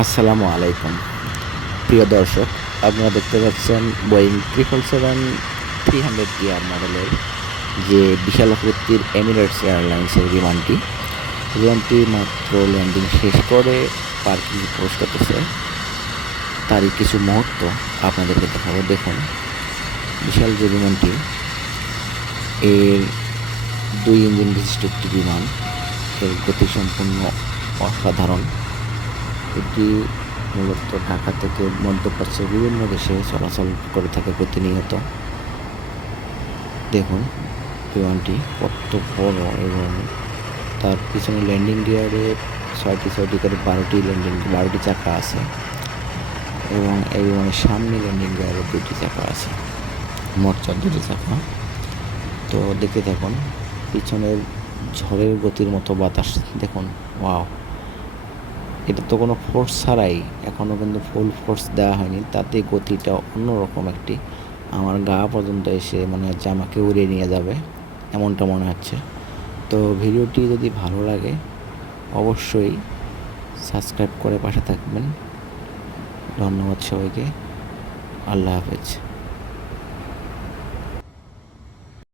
আসসালামু আলাইকুম প্রিয় দর্শক, আপনারা দেখতে পাচ্ছেন বোয়িং 777-300 মডেলের যে বিশাল আকৃতির এমিরেটস এয়ারলাইন্সের বিমানটি মাত্র ল্যান্ডিং শেষ করে পার্কিং প্রবেশ করতেছে। তারই কিছু মুহূর্ত আপনাদেরকে দেখাবো। দেখুন, বিশাল যে বিমানটি, এর 2 ইঞ্জিন বিশিষ্ট একটি বিমান। এর গতি সম্পূর্ণ অসাধারণ। এটি মূলত ঢাকা থেকে মধ্যপ্রাচ্যের বিভিন্ন দেশে চলাচল করে থাকে প্রতিনিয়ত। দেখুন বিমানটি কত বড়, এবং তার পিছনে ল্যান্ডিং গিয়ারে ছয়টি করে 12টি চাকা আছে, এবং এই বিমানের সামনে ল্যান্ডিং গিয়ারে 2টি চাকা আছে, মোট 14টি চাকা। তো দেখতে থাকুন, পিছনের ঝড়ের গতির মতো বাতাস দেখুন। ওয়াও, এটা তো কোনো ফোর্স ছাড়াই, এখনও কিন্তু ফুল ফোর্স দেওয়া হয়নি, তাতে গতিটা অন্যরকম একটি। আমার গা পর্যন্ত এসে মনে হচ্ছে আমাকে উড়িয়ে নিয়ে যাবে, এমনটা মনে হচ্ছে। তো ভিডিওটি যদি ভালো লাগে অবশ্যই সাবস্ক্রাইব করে পাশে থাকবেন। ধন্যবাদ সবাইকে। আল্লাহ হাফেজ।